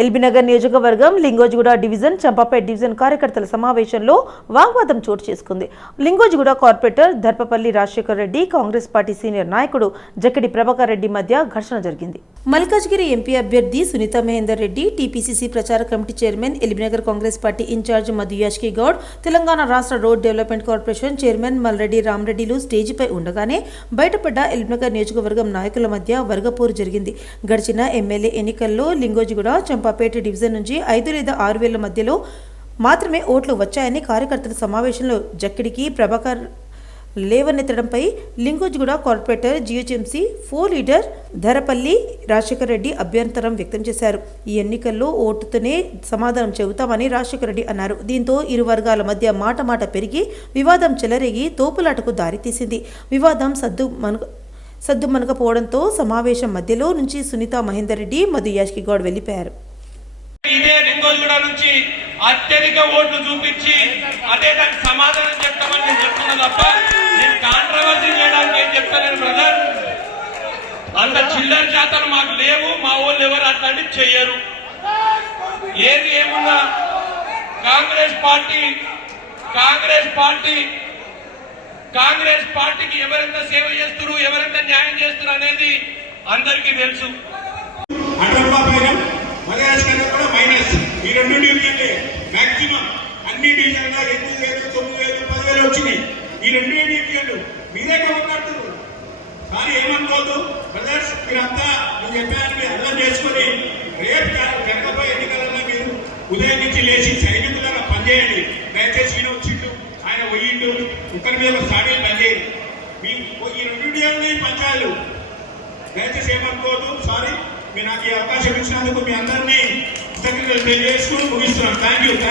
ఎల్బీనగర్ నియోజకవర్గం Lingojiguda division Champapet division కార్యకర్తల సమావేశంలో వాగ్వాదం చోటు చేసుకుంది. Lingojiguda corporator Dharpapalli Rajasekhar Reddy Congress party senior నాయకుడు జక్కడి ప్రభాకర్ రెడ్డి మధ్య ఘర్షణ జరిగింది. మల్కాజ్గిరి ఎంపీ అభ్యర్థి సునీత మహేందర్ రెడ్డి టీపీసీసీ ప్రచార committee chairman Eliminagar Congress party incharge Madhu Yashki Goud Telangana రాష్ట్ర road development corporation chairman Malreddy రామరెడ్డిలు స్టేజిపై ఉండగానే బయటపడ్డ ఎలిమినగర్ నియోజకవర్గం నాయకుల మధ్య వర్గపోరు జరిగింది. గడిచిన ఎమ్మెల్యే ఎన్నికల్లో లింగోజిగూడ చంపాపేట డివిజన్ నుంచి ఐదు లేదా ఆరు వేల మధ్యలో మాత్రమే ఓట్లు వచ్చాయని కార్యకర్తల సమావేశంలో జక్కిడికి Prabhakar లేవనెత్తడంపై Lingojiguda corporator GHMC floor leader Dharapalli Rajasekhara Reddy అభ్యంతరం వ్యక్తం చేశారు. ఈ ఎన్నికల్లో ఓటుతోనే సమాధానం చెబుతామని రాజశేఖర రెడ్డి అన్నారు. దీంతో ఇరు వర్గాల మధ్య మాట మాట పెరిగి వివాదం చెలరేగి తోపులాటకు దారితీసింది వివాదం సద్దు మనుగ సద్దు మనకపోవడంతో సమావేశం మధ్యలో నుంచి సునీత మహేందర్ రెడ్డి మధు యాష్కి గౌడ్ వెళ్ళిపోయారు. ఇదే నుంచి అత్యధిక ఓట్లు చూపించి అదే దానికి సమాధానం చెప్తామని నేను చెప్తున్నా తప్ప నేను కాంట్రవర్సీ చేయడానికి ఏం చెప్తాను బ్రదర్ అంత చిల్లర శాతం మాకు లేవు మా వాళ్ళు ఎవరు అట్లాంటివి చెయ్యరు. ఏది ఏమున్నా కాంగ్రెస్ పార్టీ కాంగ్రెస్ పార్టీ కాంగ్రెస్ పార్టీకి ఎవరెంత సేవ చేస్తున్నారు ఎవరెంత న్యాయం చేస్తున్నారు అనేది అందరికీ తెలుసు. కూడా మైనస్. ఈ రెండు అన్ని డివిజన్లో ఎనిమిది వేలు తొమ్మిది వేలు పదివేలు వచ్చినాయి. ఈ రెండు డివిజన్లు మీరే మాట్లాడుతున్నారు కానీ ఏమనుకోవద్దు బ్రదర్స్ మీరంతా నేను చెప్పాను మీరు అర్థం చేసుకొని రేపు కాదు గంటపై ఎన్నికలలో మీరు ఉదయం నుంచి లేచి సైనికులుగా పనిచేయండి. దయచేసి ఈయన వచ్చిండు ఆయన పోయిండు ఒకరి మీద సాడీలు పనిచేయండి. మీ ఈ రెండు ఉన్నాయి పంచాయలు దయచేసి ఏమనుకోవద్దు సారీ మీరు నాకు ఈ అవకాశం ఇచ్చినందుకు మీ అందరినీ కృతజ్ఞతలు తెలియజేసుకుని ముగిస్తున్నాను. Thank you